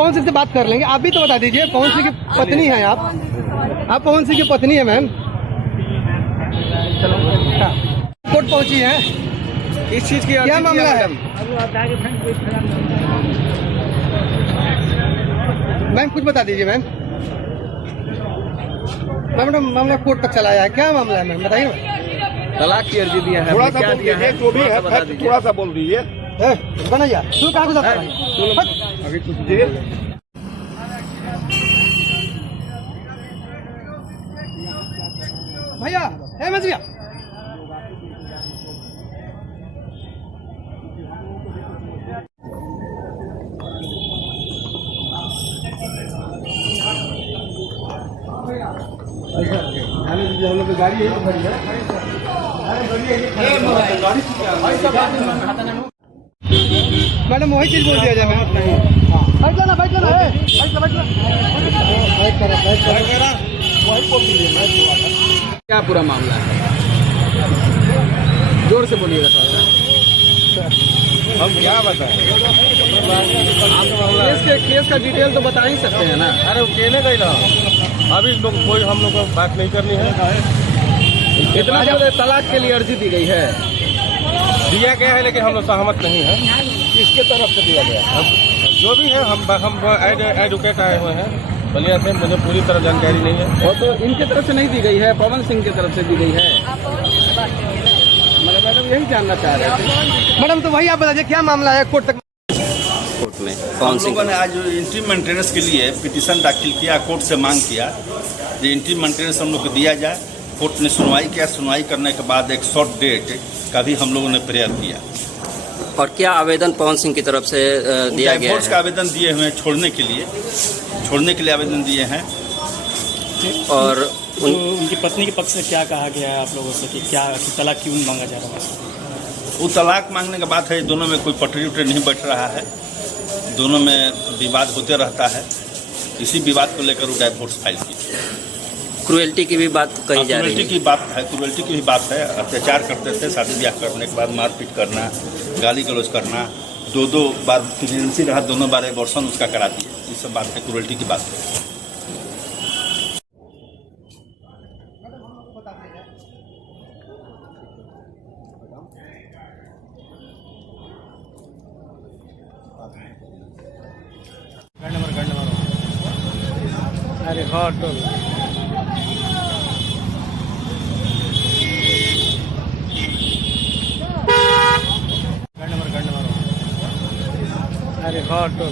पवन सिंह से बात कर लेंगे। आप भी तो बता दीजिए, पवन सिंह की पत्नी है आप पवन सिंह की पत्नी है मैम। कोर्ट पहुंची है, इस चीज की क्या मामला है मैम? कुछ बता दीजिए मैम। मैडम मामला कोर्ट तक चलाया है, क्या मामला है मैम बताइए। तलाक की अर्जी दिया है, थोड़ा सा क्या बोल दिया है, जो भी है थोड़ा सा बोल दीजिए। बनैया तू कहाँ गुजर अभी कुछ देर भैया है मजिया। हम लोग गाड़ी है तो खड़ी है। मैडम वही चीज बोल दिया जाए मैम। बैठ जाना बैठ जाना क्या पूरा मामला है? जोर से बोलिएगा थोड़ा। हम क्या बताएं? केस का डिटेल तो बता ही सकते हैं ना। अरे केने गई ना, अभी लोग कोई हम लोग को बात नहीं करनी है। इतना जल्द तलाक के लिए अर्जी दी गई है? दिया गया है लेकिन हम लोग सहमत नहीं है। किसके तरफ से दिया गया? जो भी है हम एडवोकेट आए हुए हैं बलिया से, मुझे पूरी तरह जानकारी नहीं है। वो तो इनके तरफ से नहीं दी गई है, पवन सिंह की तरफ से दी गई है। मैडम यही जानना चाह रहे थे। मैडम तो वही आप बताइए क्या मामला है कोर्ट तक। कोर्ट में हम लोगों ने आज इंट्री मेंटेनेंस के लिए पिटीशन दाखिल किया, कोर्ट से मांग किया कि इंट्री मेंटेनेंस हम लोग को दिया जाए। कोर्ट ने सुनवाई किया, सुनवाई करने के बाद एक शॉर्ट डेट का भी हम लोगों ने प्रेयर किया। और क्या आवेदन पवन सिंह की तरफ से दिया गया डाइवोर्स है? का आवेदन दिए हुए हैं, छोड़ने के लिए आवेदन दिए हैं। और उनकी पत्नी के पक्ष से क्या कहा गया है आप लोगों से कि क्या तलाक क्यों मांगा जा रहा है? वो तलाक मांगने का बात है, दोनों में कोई पटरी उटरी नहीं बैठ रहा है, दोनों में विवाद होते रहता है। इसी विवाद को लेकर वो डाइवोर्स फाइल की। क्रुएल्टी की भी बात कही जा रही है। क्रुएल्टी की भी बात है। अत्याचार करते थे, शादी ब्याह करने के बाद मारपीट करना, गाली गलौज करना, दो बार प्रेगनेंसी रहा, दोनों बार एबॉर्शन उसका करा दिए। ये सब बात है, क्रुएल्टी की बात है। अरे हाँ तो अरे हाँ तो